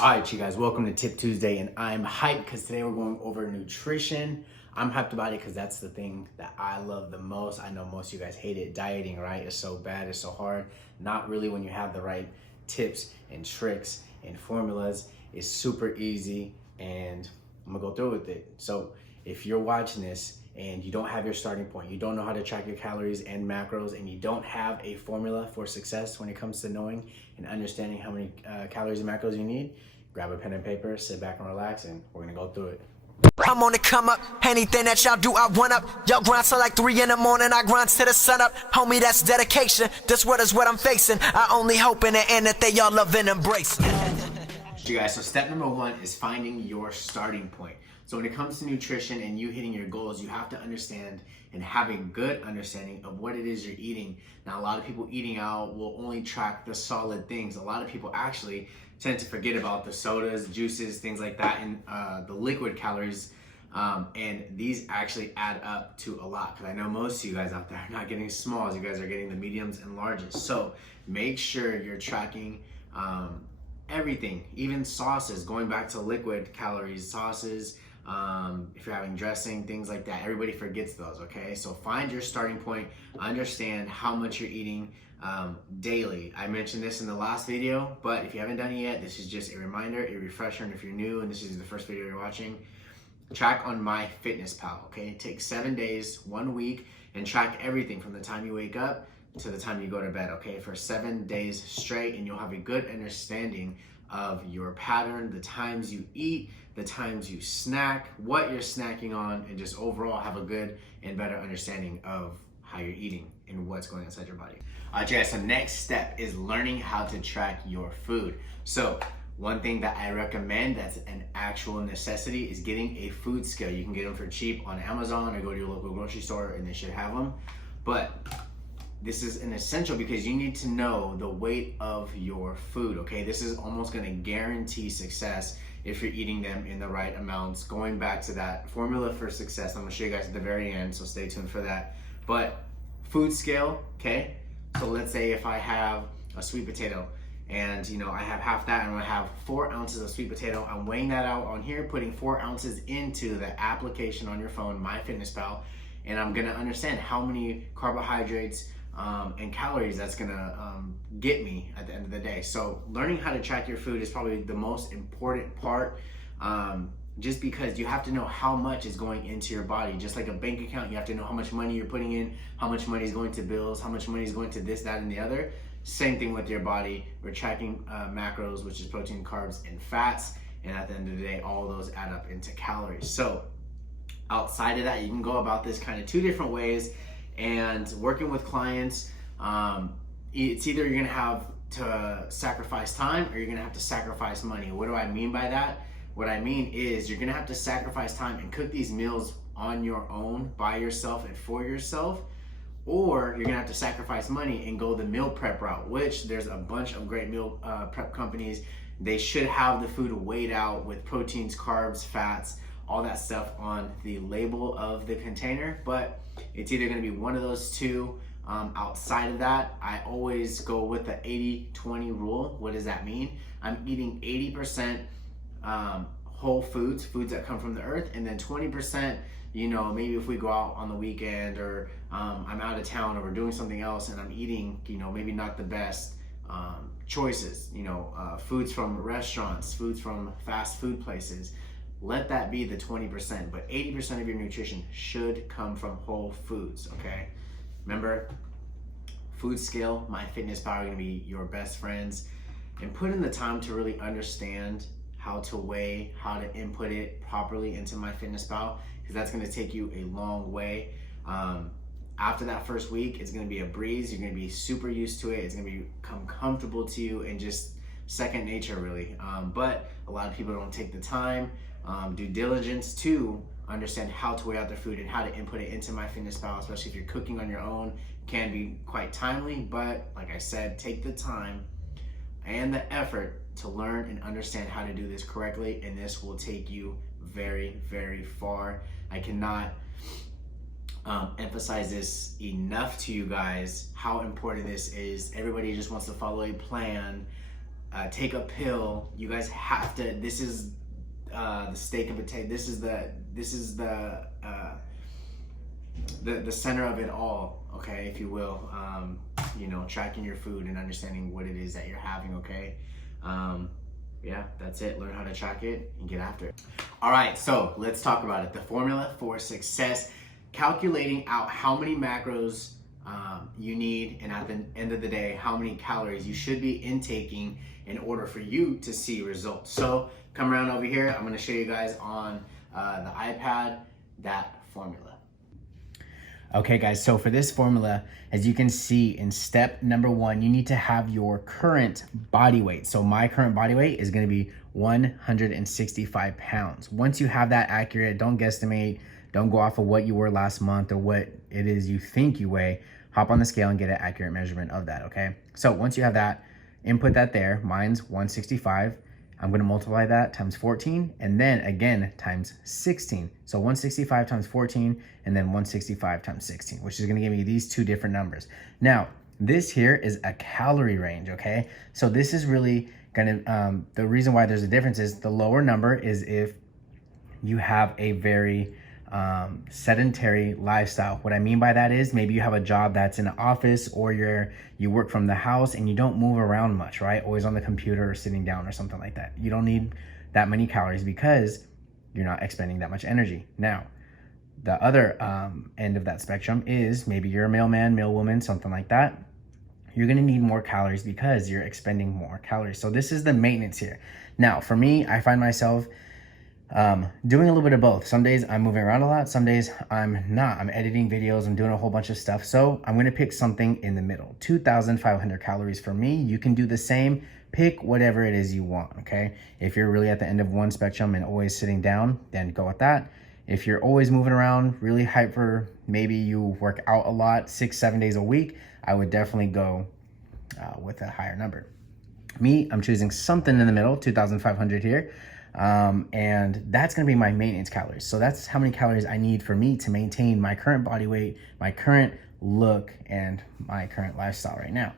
Alright, you guys, welcome to Tip Tuesday, and I'm hyped because today we're going over nutrition. I'm hyped about it because that's the thing that I love the most. I know most of you guys hate it. Dieting, right? It's so bad, it's so hard. Not really when you have the right tips and tricks and formulas. It's super easy, and I'm gonna go through with it. So if you're watching this and you don't have your starting point, you don't know how to track your calories and macros, and you don't have a formula for success when it comes to knowing and understanding how many calories and macros you need, grab a pen and paper, sit back and relax, and we're gonna go through it. I'm on the come up, anything that y'all do, I run up. Y'all grind till like 3 in the morning, I grind till the sun up. Homie, that's dedication, this what is what I'm facing. I only hope in the end that they all love and embrace. You guys, so step number one is finding your starting point. So when it comes to nutrition and you hitting your goals, you have to understand and have a good understanding of what it is you're eating. Now, a lot of people eating out will only track the solid things. A lot of people actually tend to forget about the sodas, juices, things like that, and the liquid calories. And these actually add up to a lot, because I know most of you guys out there are not getting smalls. You guys are getting the mediums and larges. So make sure you're tracking everything, even sauces, going back to liquid calories, sauces, if you're having dressing, things like that. Everybody forgets those, okay? So find your starting point, understand how much you're eating daily. I mentioned this in the last video, but if you haven't done it yet, this is just a reminder, a refresher, and if you're new and this is the first video you're watching, track on MyFitnessPal, okay? Take 7 days, 1 week, and track everything from the time you wake up to the time you go to bed, okay? For 7 days straight, and you'll have a good understanding of your pattern, the times you eat, the times you snack, what you're snacking on, and just overall have a good and better understanding of how you're eating and what's going inside your body. All right, guys, so next step is learning how to track your food. So one thing that I recommend that's an actual necessity is getting a food scale. You can get them for cheap on Amazon or go to your local grocery store and they should have them. But this is an essential because you need to know the weight of your food, okay? This is almost gonna guarantee success if you're eating them in the right amounts. Going back to that formula for success, I'm gonna show you guys at the very end, so stay tuned for that. But food scale, okay? So let's say if I have a sweet potato and I have half that, and I have 4 ounces of sweet potato, I'm weighing that out on here, putting 4 ounces into the application on your phone, MyFitnessPal, and I'm gonna understand how many carbohydrates and calories that's gonna get me at the end of the day. So learning how to track your food is probably the most important part, just because you have to know how much is going into your body. Just like a bank account, you have to know how much money you're putting in, how much money is going to bills, how much money is going to this, that, and the other. Same thing with your body. We're tracking macros, which is protein, carbs, and fats, and at the end of the day, all of those add up into calories. So outside of that, you can go about this kind of 2 different ways. And working with clients, it's either you're gonna have to sacrifice time or you're gonna have to sacrifice money. What do I mean by that? What I mean is you're gonna have to sacrifice time and cook these meals on your own, by yourself and for yourself, or you're gonna have to sacrifice money and go the meal prep route, which there's a bunch of great meal prep companies. They should have the food weighed out with proteins, carbs, fats, all that stuff on the label of the container, but it's either gonna be one of those two. Outside of that, I always go with the 80-20 rule. What does that mean? I'm eating 80% whole foods that come from the earth, and then 20%, maybe if we go out on the weekend or I'm out of town or we're doing something else and I'm eating, maybe not the best choices, foods from restaurants, foods from fast food places. Let that be the 20%, but 80% of your nutrition should come from whole foods, okay? Remember, food scale, MyFitnessPal are gonna be your best friends, and put in the time to really understand how to weigh, how to input it properly into MyFitnessPal, because that's gonna take you a long way. After that first week, it's gonna be a breeze. You're gonna be super used to it. It's gonna become comfortable to you and just second nature, really. But a lot of people don't take the time, due diligence to understand how to weigh out their food and how to input it into MyFitnessPal, especially if you're cooking on your own. Can be quite timely, but like I said, take the time and the effort to learn and understand how to do this correctly, and this will take you very, very far. I cannot emphasize this enough to you guys, how important this is. Everybody just wants to follow a plan, take a pill. You guys have to. This is the steak and potato. This is the center of it all. Okay, if you will. You know, tracking your food and understanding what it is that you're having. Okay. Yeah, that's it. Learn how to track it and get after it. All right, so let's talk about it. The formula for success: calculating out how many macros you need, and at the end of the day, how many calories you should be intaking in order for you to see results. So come around over here. I'm going to show you guys on the iPad that formula. Okay guys, so for this formula, as you can see in step number 1, you need to have your current body weight. So my current body weight is going to be 165 pounds. Once you have that accurate, don't guesstimate, don't go off of what you were last month or what it is you think you weigh. Hop on the scale and get an accurate measurement of that, okay? So once you have that, input that there. Mine's 165. I'm going to multiply that times 14 and then again times 16. So 165 times 14 and then 165 times 16, which is going to give me these two different numbers. Now, this here is a calorie range, okay? So this is really going to, the reason why there's a difference is the lower number is if you have a very sedentary lifestyle. What I mean by that is maybe you have a job that's in an office or you work from the house and you don't move around much, right? Always on the computer or sitting down or something like that. You don't need that many calories because you're not expending that much energy. Now, the other end of that spectrum is maybe you're a mailman, mailwoman, something like that. You're gonna need more calories because you're expending more calories. So this is the maintenance here. Now, for me, I find myself doing a little bit of both. Some days I'm moving around a lot. Some days I'm not. I'm editing videos. I'm doing a whole bunch of stuff. So I'm going to pick something in the middle. 2,500 calories for me. You can do the same. Pick whatever it is you want. Okay. If you're really at the end of one spectrum and always sitting down, then go with that. If you're always moving around, really hyper, maybe you work out a lot, 6-7 days a week, I would definitely go with a higher number. Me, I'm choosing something in the middle, 2,500 here. And that's going to be my maintenance calories. So that's how many calories I need for me to maintain my current body weight, my current look, and my current lifestyle right now.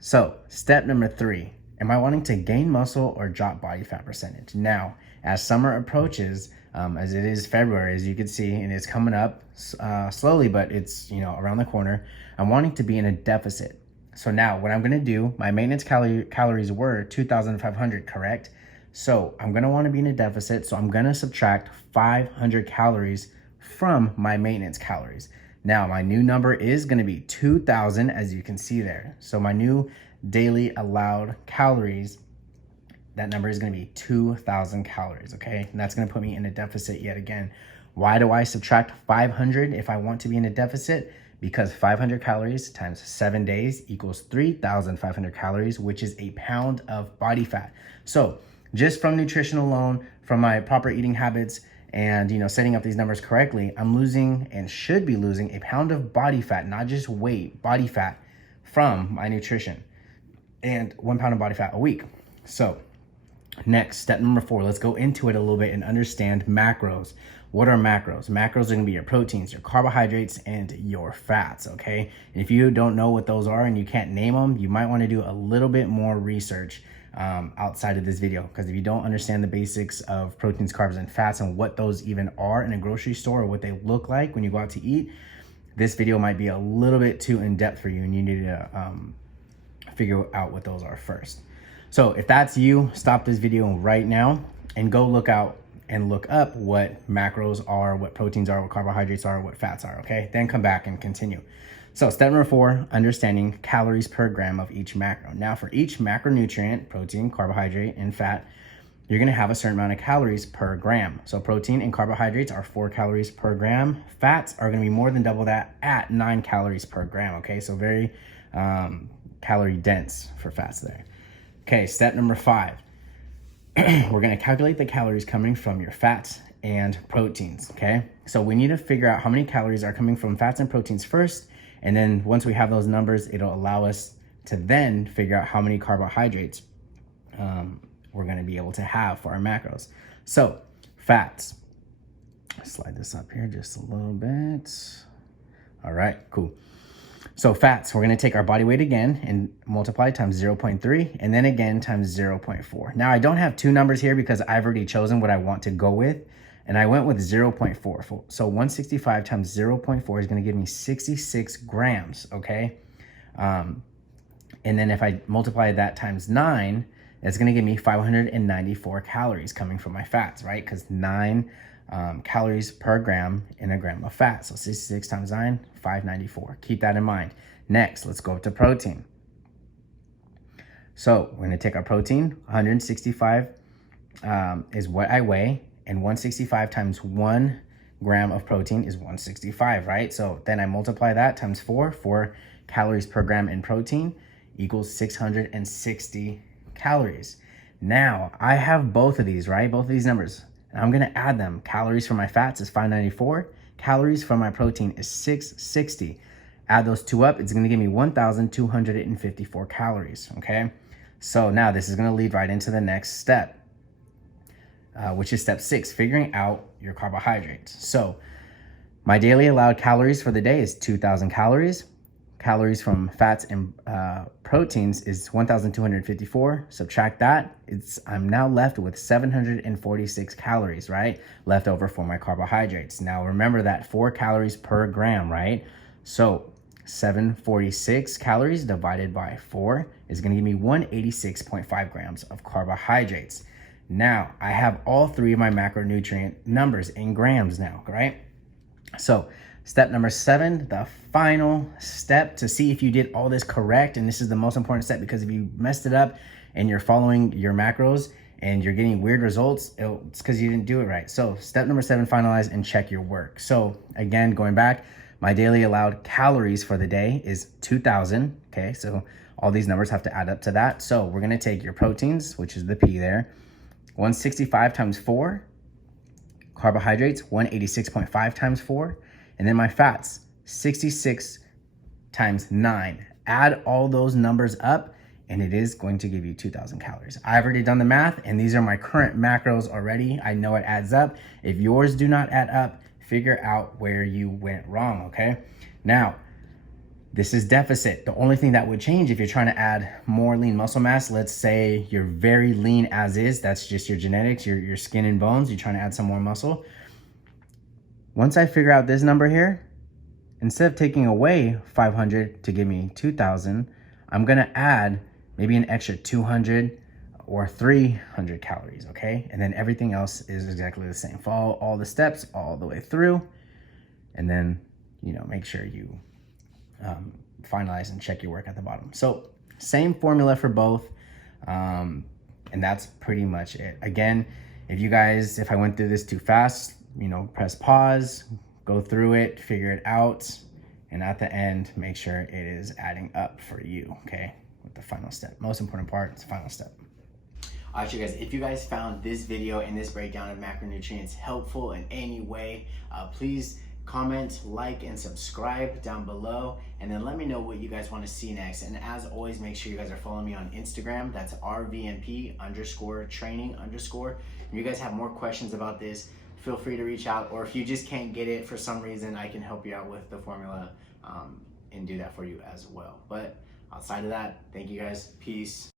So step number 3, am I wanting to gain muscle or drop body fat percentage? Now, as summer approaches, as it is February, as you can see, and it's coming up slowly, but it's, you know, around the corner, I'm wanting to be in a deficit. So now what I'm going to do, my maintenance calories were 2,500, correct? So I'm going to want to be in a deficit. So I'm going to subtract 500 calories from my maintenance calories. Now my new number is going to be 2,000, as you can see there. So my new daily allowed calories, that number is going to be 2,000 calories. Okay. And that's going to put me in a deficit yet again. Why do I subtract 500 if I want to be in a deficit? Because 500 calories times 7 days equals 3,500 calories, which is a pound of body fat. So just from nutrition alone, from my proper eating habits and, you know, setting up these numbers correctly, I'm losing and should be losing a pound of body fat, not just weight, body fat from my nutrition, and 1 pound of body fat a week. So next, step number 4, let's go into it a little bit and understand macros. What are macros? Macros are going to be your proteins, your carbohydrates, and your fats, okay? And if you don't know what those are and you can't name them, you might want to do a little bit more research outside of this video, because if you don't understand the basics of proteins, carbs, and fats and what those even are in a grocery store or what they look like when you go out to eat, this video might be a little bit too in-depth for you, and you need to figure out what those are first. So if that's you, stop this video right now and go look out and look up what macros are, what proteins are, what carbohydrates are, what fats are, okay? Then come back and continue. So step number 4, understanding calories per gram of each macro. Now for each macronutrient, protein, carbohydrate, and fat, you're gonna have a certain amount of calories per gram. So protein and carbohydrates are 4 calories per gram. Fats are gonna be more than double that at 9 calories per gram, okay? So very calorie dense for fats there. Okay, step number 5. We're gonna calculate the calories coming from your fats and proteins, okay? So we need to figure out how many calories are coming from fats and proteins first, and then once we have those numbers, it'll allow us to then figure out how many carbohydrates we're gonna be able to have for our macros. So fats, slide this up here just a little bit. All right, cool. So fats, we're gonna take our body weight again and multiply times 0.3 and then again times 0.4. Now I don't have two numbers here because I've already chosen what I want to go with, and I went with 0.4. So 165 times 0.4 is gonna give me 66 grams, okay? And then if I multiply that times 9, it's gonna give me 594 calories coming from my fats, right? Because 9 calories per gram in a gram of fat. So 66 times 9, 594. Keep that in mind. Next, let's go up to protein. So we're gonna take our protein, 165 is what I weigh, and 165 times 1 gram of protein is 165, right? So then I multiply that times 4 calories per gram in protein equals 660 calories. Now I have both of these, right? Both of these numbers. And I'm gonna add them. Calories for my fats is 594. Calories for my protein is 660. Add those two up, it's gonna give me 1,254 calories, okay? So now this is gonna lead right into the next step, which is step 6, figuring out your carbohydrates. So my daily allowed calories for the day is 2,000 calories. Calories from fats and proteins is 1,254. Subtract that, I'm now left with 746 calories, right? Left over for my carbohydrates. Now remember that 4 calories per gram, right? So 746 calories divided by 4 is gonna give me 186.5 grams of carbohydrates. Now I have all 3 of my macronutrient numbers in grams now, right? So step number 7, the final step to see if you did all this correct. And this is the most important step, because if you messed it up and you're following your macros and you're getting weird results, it's because you didn't do it right. So step number 7, finalize and check your work. So again, going back, my daily allowed calories for the day is 2,000. Okay, so all these numbers have to add up to that. So we're gonna take your proteins, which is the P there, 165 times 4, carbohydrates, 186.5 times 4, and then my fats, 66 times 9. Add all those numbers up, and it is going to give you 2,000 calories. I've already done the math, and these are my current macros already. I know it adds up. If yours do not add up, figure out where you went wrong, okay? Now, this is deficit. The only thing that would change if you're trying to add more lean muscle mass, let's say you're very lean as is, that's just your genetics, your skin and bones, you're trying to add some more muscle. Once I figure out this number here, instead of taking away 500 to give me 2,000, I'm gonna add maybe an extra 200 or 300 calories, okay? And then everything else is exactly the same. Follow all the steps all the way through, and then, make sure you finalize and check your work at the bottom. So same formula for both, and that's pretty much it. Again, if I went through this too fast, press pause, go through it, figure it out, and at the end, make sure it is adding up for you, okay? With the final step. Most important part is the final step. All right, you guys, if you guys found this video and this breakdown of macronutrients helpful in any way, please comment, like, and subscribe down below, and then let me know what you guys want to see next. And as always, make sure you guys are following me on Instagram. That's RVMP_training_. If you guys have more questions about this, feel free to reach out, or if you just can't get it for some reason, I can help you out with the formula and do that for you as well. But outside of that, thank you guys. Peace.